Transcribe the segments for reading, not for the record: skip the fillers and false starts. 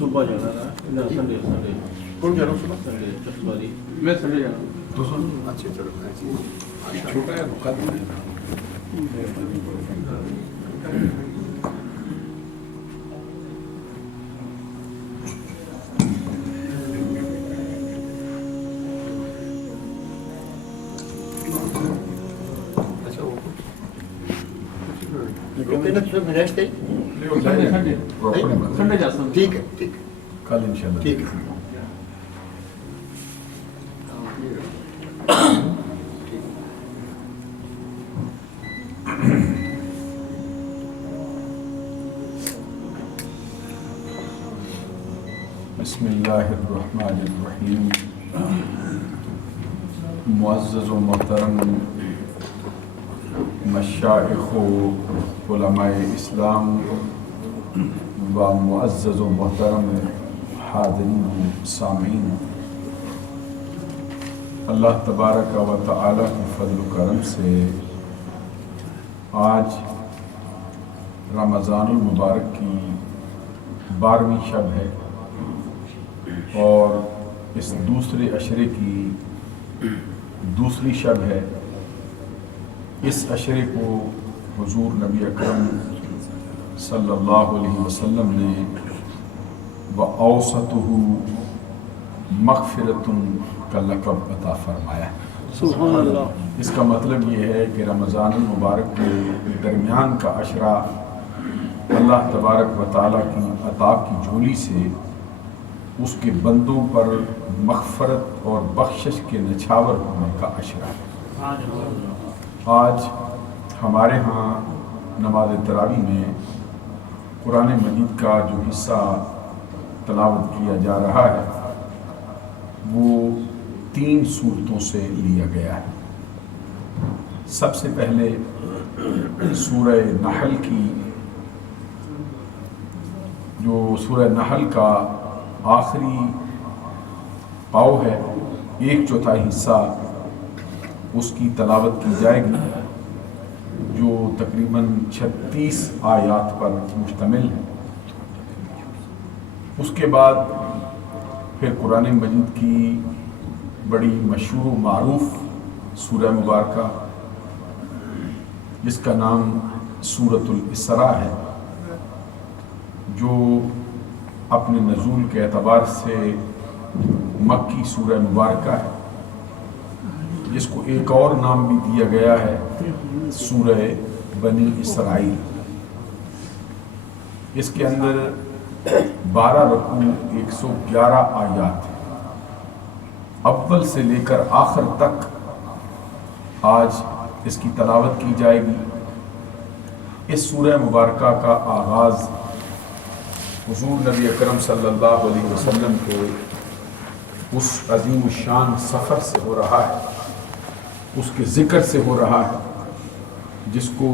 صبح جانا تھا سنڈے کون جا رہا ہوں صبح؟ سنڈے چتواری میں سنڈے جانا ہوں. تو سن اچھا چلو چھوٹا ہے مقدم ہے. سنڈے جاتا ہوں. ٹھیک ہے ٹھیک ہے کل انشاءاللہ ٹھیک ہے. بسم اللہ الرحمن الرحیم. معزز و محترم مشائخ و علماء اسلام و معزز و محترم حاضرین و سامعین، اللہ تبارک و تعالی کی فضل و کرم سے آج رمضان المبارک کی 12ویں شب ہے اور اس دوسرے عشرے کی دوسری شب ہے. اس عشرے کو حضور نبی اکرم صلی اللہ علیہ وسلم نے وَأَوْسَطُهُ مَغْفِرَةٌ کا لقب عطا فرمایا. سبحان اللہ. اس کا مطلب یہ ہے کہ رمضان المبارک کے درمیان کا عشرہ اللہ تبارک و تعالیٰ کی عطا کی جھولی سے اس کے بندوں پر مغفرت اور بخشش کے نچھاور ہونے کا عشرہ ہے. آج ہمارے ہاں نماز تراویح میں قرآن مجید کا جو حصہ تلاوت کیا جا رہا ہے وہ 3 سورتوں سے لیا گیا ہے. سب سے پہلے سورہ نحل کی، جو سورہ نحل کا آخری پاؤ ہے، 1/4 حصہ اس کی تلاوت کی جائے گی، جو تقریباً 36 آیات پر مشتمل ہے. اس کے بعد پھر قرآن مجید کی بڑی مشہور و معروف سورہ مبارکہ جس کا نام سورۃ الاسراء ہے، جو اپنے نزول کے اعتبار سے مکی سورہ مبارکہ ہے، جس کو ایک اور نام بھی دیا گیا ہے سورہ بنی اسرائیل. اس کے اندر 12 رکوع 111 آیات ہیں. اول سے لے کر آخر تک آج اس کی تلاوت کی جائے گی. اس سورہ مبارکہ کا آغاز حضور نبی اکرم صلی اللہ علیہ وسلم کے اس عظیم الشان سفر سے ہو رہا ہے، اس کے ذکر سے ہو رہا ہے جس کو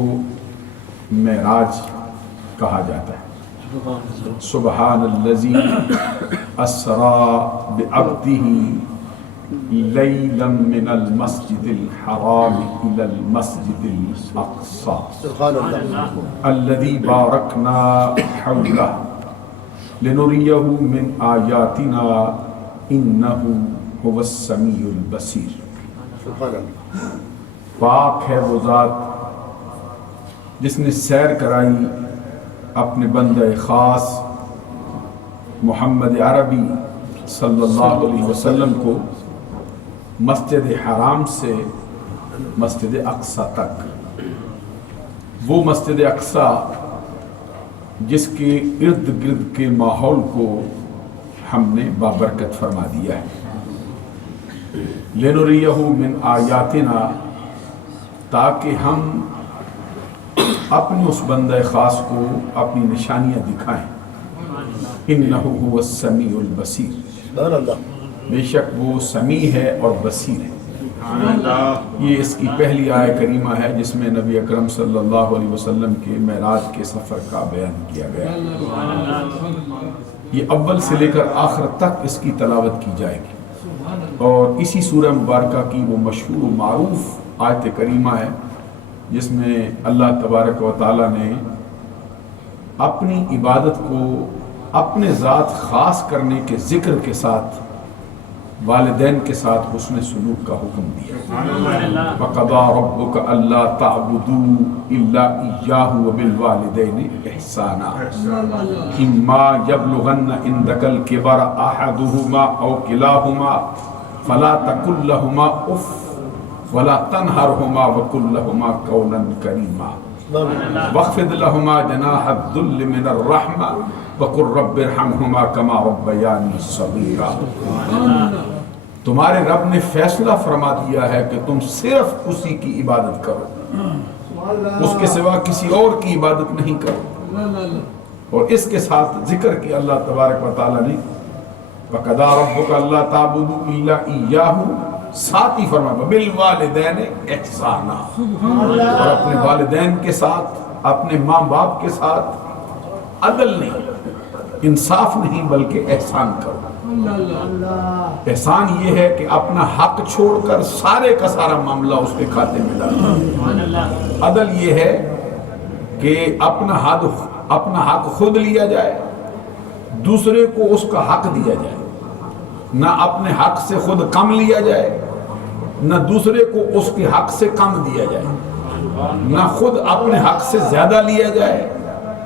معراج کہا جاتا ہے. سبحان الذی اسری بعبدہ لیلا من المسجد الحرام الى المسجد الاقصى الذي باركنا حوله لنريه من آیاتنا انه هو السمیع البصیر. پاک ہے وہ ذات جس نے سیر کرائی اپنے بندہ خاص محمد عربی صلی اللہ علیہ وسلم کو مسجد حرام سے مسجد اقصی تک. وہ مسجد اقصی جس کے ارد گرد کے ماحول کو ہم نے بابرکت فرما دیا ہے. لِنُرِيَهُ مِنْ آیاتنا، تاکہ ہم اپنے اس بندہ خاص کو اپنی نشانیاں دکھائیں. اِنَّهُ هُوَ السَّمِيعُ الْبَصِيرُ، بے شک وہ سمیع ہے اور بصیر ہے. یہ اس کی پہلی آیہ کریمہ ہے جس میں نبی اکرم صلی اللہ علیہ وسلم کے معراج کے سفر کا بیان کیا گیا. یہ اول سے لے کر آخر تک اس کی تلاوت کی جائے گی. اور اسی سورہ مبارکہ کی وہ مشہور و معروف آیت کریمہ ہے جس میں اللہ تبارک و تعالیٰ نے اپنی عبادت کو اپنے ذات خاص کرنے کے ذکر کے ساتھ والدین کے ساتھ حسن سلوک کا حکم دیا۔ وَقَضَىٰ رَبُّكَ أَلَّا تَعْبُدُوا إِلَّا إِيَّاهُ وَبِالْوَالِدَيْنِ إِحْسَانًا إِمَّا يَبْلُغَنَّ عِندَكَ الْكِبَرَ أَحَدُهُمَا أَوْ كِلَاهُمَا فَلَا تَقُل لَّهُمَا أُفٍّ وَلَا تَنْهَرْهُمَا وَقُل لَّهُمَا قَوْلًا كَرِيمًا وَاخْفِضْ لَهُمَا جَنَاحَ الذُّلِّ مِنَ الرَّحْمَةِ وَقُل رَّبِّ ارْحَمْهُمَا كَمَا رَبَّيَانِي صَغِيرًا۔ تمہارے رب نے فیصلہ فرما دیا ہے کہ تم صرف اسی کی عبادت کرو، اس کے سوا کسی اور کی عبادت نہیں کرو۔ اور اس کے ساتھ ذکر کیا اللہ تبارک و تعالیٰ نے وَقَضَىٰ رَبُّكَ أَلَّا تَعْبُدُوا إِلَّا إِيَّاهُ، ساتھ ہی فرمایا وَبِالْوَالِدَيْنِ إِحْسَانًا، اور اپنے والدین کے ساتھ، اپنے ماں باپ کے ساتھ عدل نہیں، انصاف نہیں، بلکہ احسان کرو۔ احسان یہ ہے کہ اپنا حق چھوڑ کر سارے کا سارا معاملہ اس کے کھاتے میں ڈالنا۔ عدل یہ ہے کہ اپنا حق خود لیا جائے، دوسرے کو اس کا حق دیا جائے، نہ اپنے حق سے خود کم لیا جائے، نہ دوسرے کو اس کے حق سے کم دیا جائے، نہ خود اپنے حق سے زیادہ لیا جائے،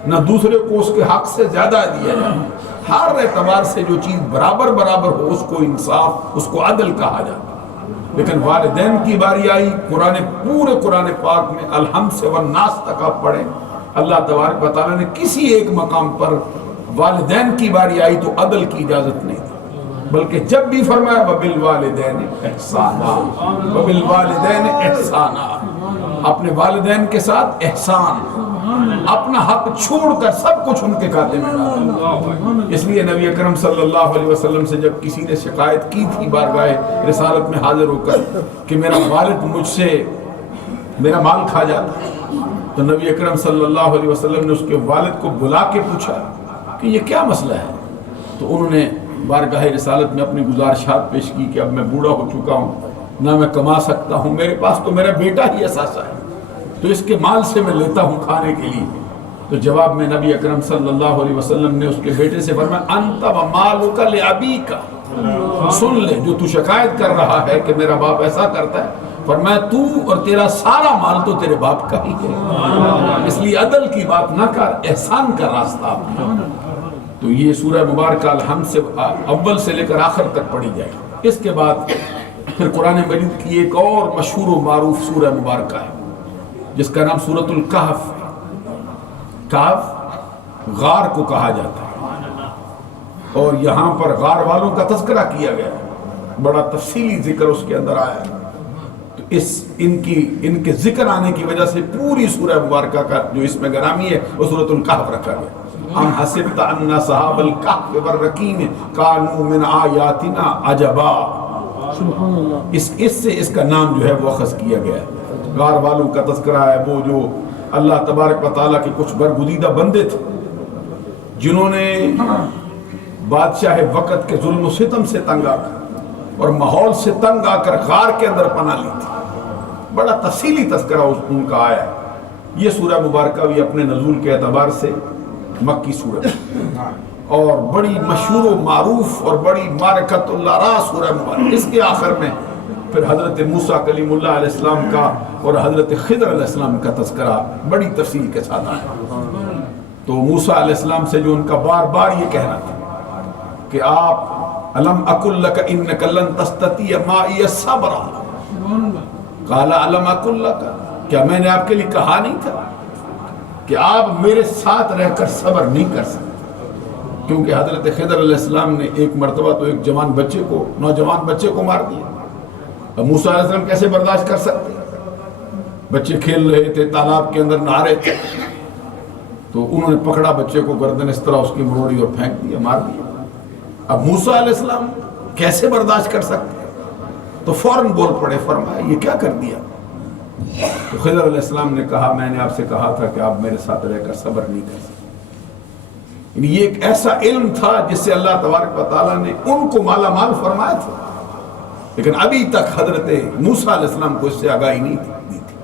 نہ دوسرے کو اس کے حق سے زیادہ دیا جائے۔ ہر اعتبار سے جو چیز برابر برابر ہو اس کو انصاف، اس کو عدل کہا جاتا ہے۔ لیکن والدین کی باری آئی، پورے قرآن پاک میں الحمد سے والناس تک آپ پڑھیں، اللہ تبارک و تعالیٰ نے کسی ایک مقام پر والدین کی باری آئی تو عدل کی اجازت نہیں دی، بلکہ جب بھی فرمایا وَبِالْوَالِدَيْنِ إِحْسَانًا، وَبِالْوَالِدَيْنِ إِحْسَانًا، اپنے والدین کے ساتھ احسان، اپنا حق چھوڑ کر سب کچھ ان کے کھاتے میں ڈالا۔ اس لیے نبی اکرم صلی اللہ علیہ وسلم سے جب کسی نے شکایت کی تھی بارگاہ رسالت میں حاضر ہو کر کہ میرا والد مجھ سے میرا مال کھا جاتا، تو نبی اکرم صلی اللہ علیہ وسلم نے اس کے والد کو بلا کے پوچھا کہ یہ کیا مسئلہ ہے؟ تو انہوں نے بارگاہ رسالت میں اپنی گزارشات پیش کی کہ اب میں بوڑھا ہو چکا ہوں، نہ میں کما سکتا ہوں، میرے پاس تو میرا بیٹا ہی اثاثہ ہے، تو اس کے مال سے میں لیتا ہوں کھانے کے لیے۔ تو جواب میں نبی اکرم صلی اللہ علیہ وسلم نے اس کے بیٹے سے فرمایا انت ومالک لابیک، سن لے جو تو شکایت کر رہا ہے کہ میرا باپ ایسا کرتا ہے، فرمایا تو اور تیرا سارا مال تو تیرے باپ کا ہی ہے، اس لیے عدل کی بات نہ کر، احسان کا راستہ اپنا۔ تو یہ سورہ مبارکہ الحمد سے اول سے لے کر آخر تک پڑھی جائے گی۔ اس کے بعد پھر قرآن مجید کی ایک اور مشہور و معروف سورہ مبارکہ ہے جس کا نام سورۃ الکہف ہے۔ کہف غار کو کہا جاتا ہے، اور یہاں پر غار والوں کا تذکرہ کیا گیا ہے، بڑا تفصیلی ذکر اس کے اندر آیا ہے۔ تو ان کے ذکر آنے کی وجہ سے پوری سورہ مبارکہ کا جو اس میں گرامی ہے وہ سورۃ الکہف رکھا گیا۔ ام حسبت ان اصحاب الکہف والرقیم کانوا من آیاتنا عجبا، سبحان اللہ، اس سے اس کا نام جو ہے وہ اخذ کیا گیا ہے۔ غار والوں کا تذکرہ ہے، وہ جو اللہ تبارک و تعالیٰ کے کچھ برگزیدہ بندے تھے جنہوں نے بادشاہ وقت کے ظلم و ستم سے تنگ آ کر اور ماحول سے تنگ آ کر غار کے اندر پناہ لی تھی۔ بڑا تفصیلی تذکرہ ان کا آیا ہے۔ یہ سورہ مبارکہ بھی اپنے نزول کے اعتبار سے مکی سورہ اور بڑی مشہور و معروف اور بڑی معرکۃ الآراء سورہ مبارکہ۔ اس کے آخر میں پھر حضرت موسیٰ کلیم اللہ علیہ السلام کا اور حضرت خضر علیہ السلام کا تذکرہ بڑی تفصیل کے ساتھ آیا۔ تو موسیٰ علیہ السلام سے جو ان کا بار بار یہ کہنا تھا کہ آپ الم اقل لک انک لن تستطیع معی صبرا، قال الم اقل لک، کیا میں نے آپ کے لیے کہا نہیں تھا کہ آپ میرے ساتھ رہ کر صبر نہیں کر سکتے؟ کیونکہ حضرت خضر علیہ السلام نے ایک مرتبہ تو ایک نوجوان بچے کو مار دیا، اب موسیٰ علیہ السلام کیسے برداشت کر سکتے؟ بچے کھیل رہے تھے، تالاب کے اندر نہا رہے تھے، تو انہوں نے پکڑا بچے کو، گردن اس طرح اس کی مروڑی اور پھینک دیا، مار دیا۔ اب موسیٰ علیہ السلام کیسے برداشت کر سکتے؟ تو فوراً بول پڑے، فرمایا یہ کیا کر دیا؟ تو خضر علیہ السلام نے کہا میں نے آپ سے کہا تھا کہ آپ میرے ساتھ رہ کر صبر نہیں کر سکتے۔ یہ ایک ایسا علم تھا جس سے اللہ تبارک و تعالیٰ نے ان کو مالا مال فرمایا تھا، لیکن ابھی تک حضرت موسیٰ علیہ السلام کو اس سے آگاہی نہیں دی تھی،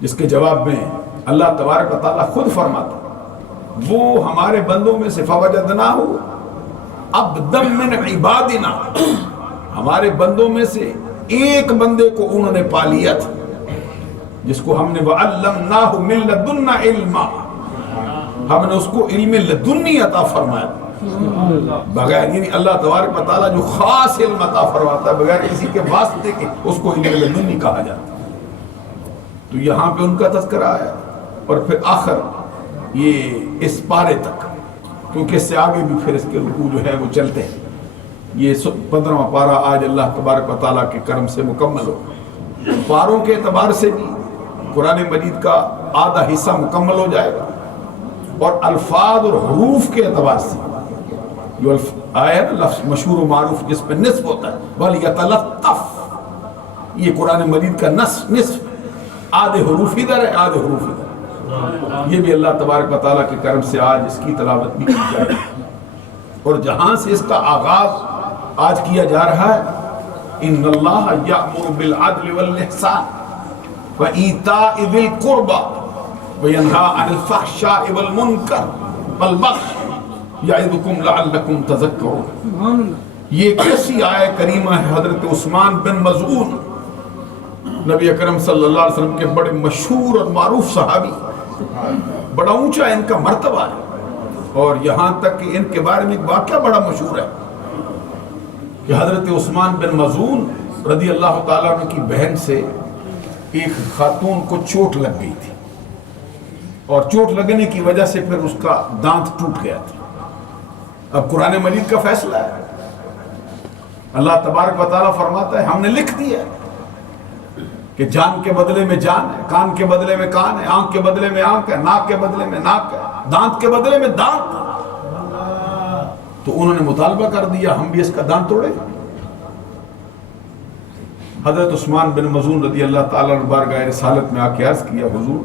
جس کے جواب میں اللہ تبارک و تعالیٰ خود فرماتا وہ ہمارے بندوں میں سے فوجدناہ عبدا من عبادنا، ہمارے بندوں میں سے ایک بندے کو انہوں نے پا لیا تھا جس کو ہم نے وَعَلَّمْنَاهُ مِن لَدُنَّا عِلْمًا، ہم نے اس کو علم لدنی عطا فرمایا بغیر، یعنی اللہ تبارک و تعالیٰ جو خاص علم عطا فرماتا ہے بغیر کسی کے واسطے کے، اس کو علم لدنی کہا جاتا ہے۔ تو یہاں پہ ان کا تذکرہ آیا، اور پھر آخر یہ اس پارے تک، کیونکہ اس سے آگے بھی پھر اس کے رکوع جو ہے وہ چلتے ہیں۔ یہ 15واں پارہ آج اللہ تبارک و تعالیٰ کے کرم سے مکمل ہو۔ پاروں کے اعتبار سے بھی قرآن مجید کا آدھا حصہ مکمل ہو جائے گا، اور الفاظ اور حروف کے اعتبار سے جو آیا ہے نا لفظ مشہور و معروف جس پہ نصف ہوتا ہے وَلْيَتَلَطَّفْ، یہ قرآن مجید کا نصف، آدھے حروف ادھر ہے آدھے حروف ادھر، یہ بھی اللہ تبارک و تعالیٰ کے کرم سے آج اس کی تلاوت بھی کی جائے گی۔ اور جہاں سے اس کا آغاز آج کیا جا رہا ہے، ان اللہ یأمر بالعدل والإحسان وإیتاء ذی القربى وینہی عن الفحشاء والمنکر والبغی یعظکم لعلکم تذکرون۔ یہ کیسی آیت کریمہ ہے؟ حضرت عثمان بن مظعون نبی اکرم صلی اللہ علیہ وسلم کے بڑے مشہور اور معروف صحابی، بڑا اونچا ان کا مرتبہ ہے، اور یہاں تک کہ ان کے بارے میں ایک واقعہ بڑا مشہور ہے کہ حضرت عثمان بن مظعون رضی اللہ تعالیٰ عنہ کی بہن سے ایک خاتون کو چوٹ لگ گئی تھی، اور چوٹ لگنے کی وجہ سے پھر اس کا دانت ٹوٹ گیا تھا۔ اب قرآن مجید کا فیصلہ ہے، اللہ تبارک و تعالیٰ فرماتا ہے ہم نے لکھ دیا کہ جان کے بدلے میں جان ہے، کان کے بدلے میں کان ہے، آنکھ کے بدلے میں آنکھ ہے، ناک کے بدلے میں ناک ہے، دانت کے بدلے میں دانت۔ تو انہوں نے مطالبہ کر دیا ہم بھی اس کا دانت توڑے۔ حضرت عثمان بن مظعون رضی اللہ تعالیٰ عنہ بارگاہ رسالت میں آ کے عرض کیا حضور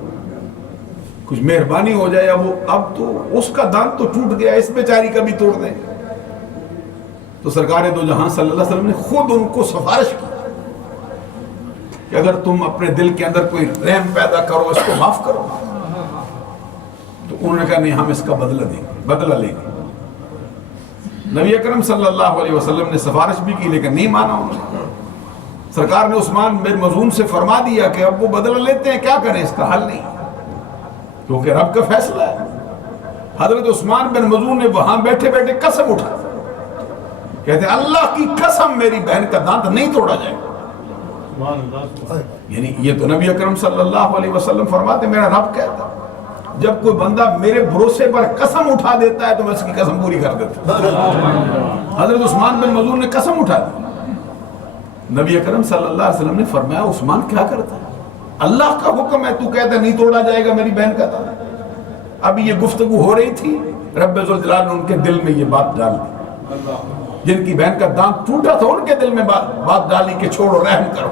کچھ مہربانی ہو جائے، اب تو اس کا دانت تو ٹوٹ گیا، اس بیچاری کا بھی توڑ دیں۔ تو سرکار دو جہاں صلی اللہ علیہ وسلم نے خود ان کو سفارش کی کہ اگر تم اپنے دل کے اندر کوئی رحم پیدا کرو، اس کو معاف کرو۔ تو انہوں نے کہا نہیں، ہم اس کا بدلہ لیں گے۔ نبی اکرم صلی اللہ علیہ وسلم نے سفارش بھی کی لیکن نہیں مانا انہوں نے۔ سرکار نے عثمان بن مظعون سے فرما دیا کہ اب وہ بدلہ لیتے ہیں، کیا کریں، اس کا حل نہیں، کیونکہ رب کا فیصلہ ہے۔ حضرت عثمان بن مظعون نے وہاں بیٹھے بیٹھے قسم اٹھا، کہتے ہیں اللہ کی قسم میری بہن کا دانت نہیں توڑا جائے گا۔ یعنی یہ تو نبی اکرم صلی اللہ علیہ وسلم فرماتے میرا رب کہتا جب کوئی بندہ میرے بھروسے پر قسم اٹھا دیتا ہے تو میں اس کی قسم پوری کر دیتا ہوں۔ حضرت عثمان بن مظعون نے قسم اٹھا دی، نبی اکرم صلی اللہ علیہ وسلم نے فرمایا عثمان کیا کرتا ہے، اللہ کا حکم ہے، تو کہتا ہے نہیں توڑا جائے گا میری بہن کا دانت۔ اب یہ گفتگو ہو رہی تھی، رب ذوالجلال نے ان کے دل میں یہ بات ڈال دی، جن کی بہن کا دانت ٹوٹا تھا ان کے دل میں بات ڈالی کہ چھوڑو رحم کرو۔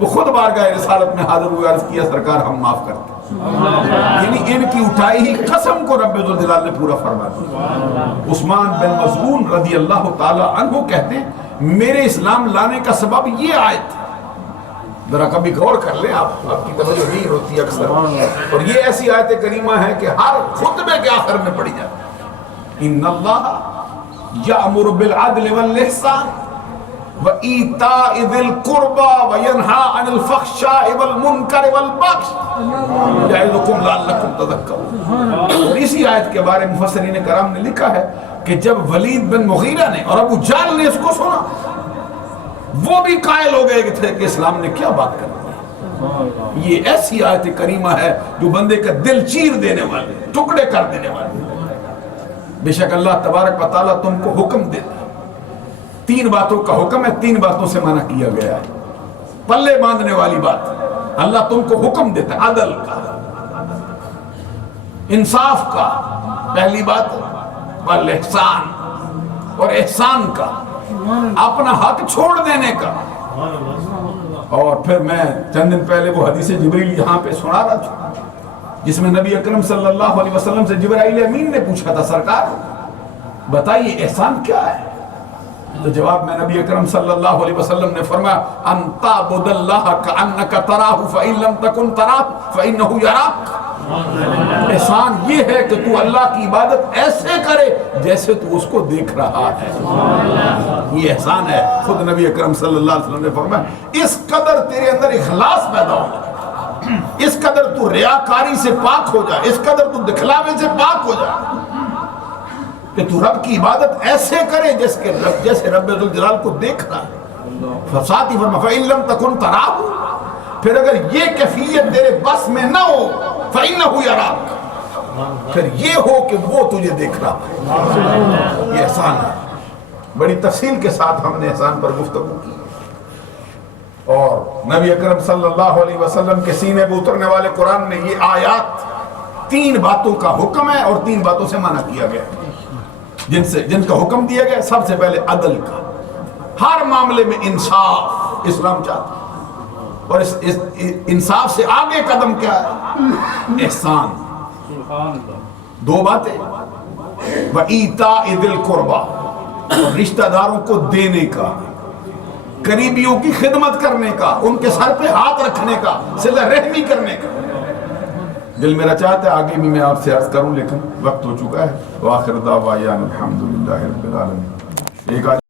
وہ خود بارگاہ رسالت میں حاضر ہوئے، عرض کیا سرکار ہم معاف کرتے ہیں۔ یعنی ان کی اٹھائی ہی قسم کو رب ذوالجلال نے پورا فرما دیا۔ عثمان بن مظعون رضی اللہ تعالی عنہ کہتے ہیں میرے اسلام لانے کا سبب یہ آیت، ذرا کبھی غور کر لیں، آپ کی توجہ نہیں ہوتی اکثر، اور یہ ایسی آیت کریمہ ہے کہ ہر خطبے کے آخر میں پڑھی جاتی ہے۔ ان اللہ یأمر بالعدل والإحسان وإیتاء ذی القربى وینہی عن الفحشاء والمنکر والبغی یعظکم لعلکم تذکرون۔ اور اسی آیت کے بارے میں مفسرین کرام نے لکھا ہے کہ جب ولید بن مغیرہ نے اور ابو جہل نے اس کو سنا، وہ بھی قائل ہو گئے تھے کہ اسلام نے کیا بات کر دی۔ یہ ایسی آیت کریمہ ہے جو بندے کا دل چیر دینے والی، ٹکڑے کر دینے والی۔ بے شک اللہ تبارک و تعالیٰ تم کو حکم دیتا ہے، 3 باتوں کا حکم ہے، 3 باتوں سے منع کیا گیا ہے، پلے باندھنے والی بات۔ اللہ تم کو حکم دیتا ہے عدل کا، انصاف کا، پہلی بات، والاحسان، اور احسان کا، اپنا حق چھوڑ دینے کا۔ اور پھر میں چند دن پہلے وہ حدیث جبریل یہاں پہ سنا رہا تھا جس میں نبی اکرم صلی اللہ علیہ وسلم سے جبرائیل امین نے پوچھا تھا سرکار بتائیے احسان کیا ہے؟ تو جواب میں نبی اکرم صلی اللہ علیہ وسلم نے فرمایا ان تعبد اللہ کأنک تراہ فإن لم تکن تراہ فإنہ یراک۔ احسان یہ ہے کہ تو اللہ کی عبادت ایسے کرے جیسے تو اس کو دیکھ رہا ہے. یہ احسان ہے. خود نبی اکرم صلی اللہ علیہ وسلم نے فرمایا اس قدر تیرے اندر اخلاص پیدا ہو، اس قدر تو ریاکاری سے پاک ہو جائے، اس قدر تو دکھلاوے سے پاک ہو جائے کہ تو رب کی عبادت ایسے کرے جیسے رب ذوالجلال کو دیکھ رہا ہے. ساتھ ہی فرمایا فَإِن لَمْ تَكُنْ تَرَاهُ، پھر اگر یہ کیفیت تیرے بس میں نہ ہو فَإِنَّهُ يَرَاكَ، پھر یہ ہو کہ وہ تجھے دیکھ رہا ہے. یہ احسان ہے. بڑی تفصیل کے ساتھ ہم نے احسان پر گفتگو کی، اور نبی اکرم صلی اللہ علیہ وسلم کے سینے پہ اترنے والے قرآن میں یہ آیات 3 باتوں کا حکم ہے اور 3 باتوں سے منع کیا گیا ہے. جن کا حکم دیا گیا سب سے پہلے عدل کا. ہر معاملے میں انصاف اسلام چاہتا ہے، اور اس انصاف سے آگے قدم کیا ہے؟ احسان. 2 باتیں، وَإِيتَاءِ ذِي الْقُرْبَى، اور رشتہ داروں کو دینے کا، قریبیوں کی خدمت کرنے کا، ان کے سر پہ ہاتھ رکھنے کا، صلہ رحمی کرنے کا. دل میرا چاہتا ہے آگے بھی میں آپ سے عرض کروں لیکن وقت ہو چکا ہے. وآخر دعوانا الحمدللہ رب العالمین. ایک